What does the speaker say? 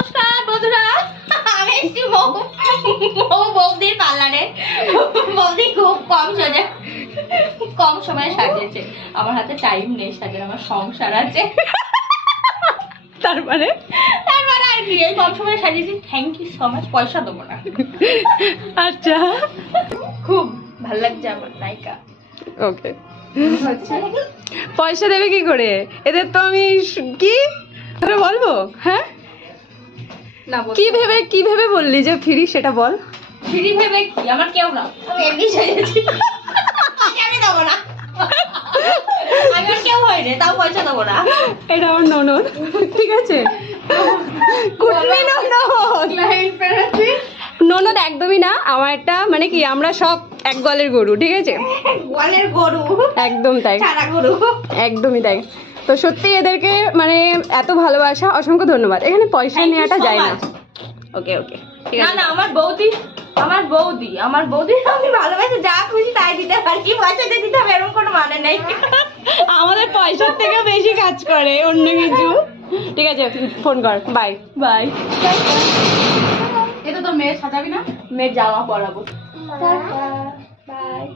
নমস্কার বন্ধুরা, আমি এসেছি বৌদির পার্লারে। বৌদি খুব কম সময়ে সাজিয়েছে। আমার হাতে টাইম নেই সাজার, আমার সংসার আছে। তারপরে আর কি, এই কম সময়ে সাজিয়েছি। Thank you so much. পয়সা দেবো না। আচ্ছা, খুব ভালো লাগছে আমার নায়িকা। ওকে। পয়সা দেবে কি করে? এদের তো আমি কি ধরে বলবো? হ্যাঁ, না কি ভেবে বললি যে ফ্রি, সেটা বল। ফ্রি ভেবে কি? আমার কেউ না, আমি এমনি সাজিয়েছি। আমি দেবো না, আমার কেউ হয় রে, তাও পয়সা দেবো না। এটা আমার ননদ, ঠিক আছে? কুটনি ননদ একদমই না। আমার একটা মানে কি, আমরা সব এক গলের গরু, ঠিক আছে? গোয়ালের গরু, একদম তাই, ছাড়া গরু। একদমই তাই। তো সত্যি এদেরকে মানে এত ভালোবাসা, অসংখ্য ধন্যবাদ। এখানে পয়সা Thank you নেওয়াটা so যায় না। much. ওকে ওকে, ঠিক না আছে। না, আমার বৌদি আমি ভালোবাসে যা খুশি তাই দিতে পারি। কি পয়সা দিয়ে দিতে হবে এরকম কোনো মানে নেই। আমাদের পয়সার থেকেও বেশি কাজ করে অন্য কিছু। ঠিক আছে, ফোন কর। Bye bye. এটা তো মেয়ে সাজাবি না, মেয়ের জামা পরাবো। বাই।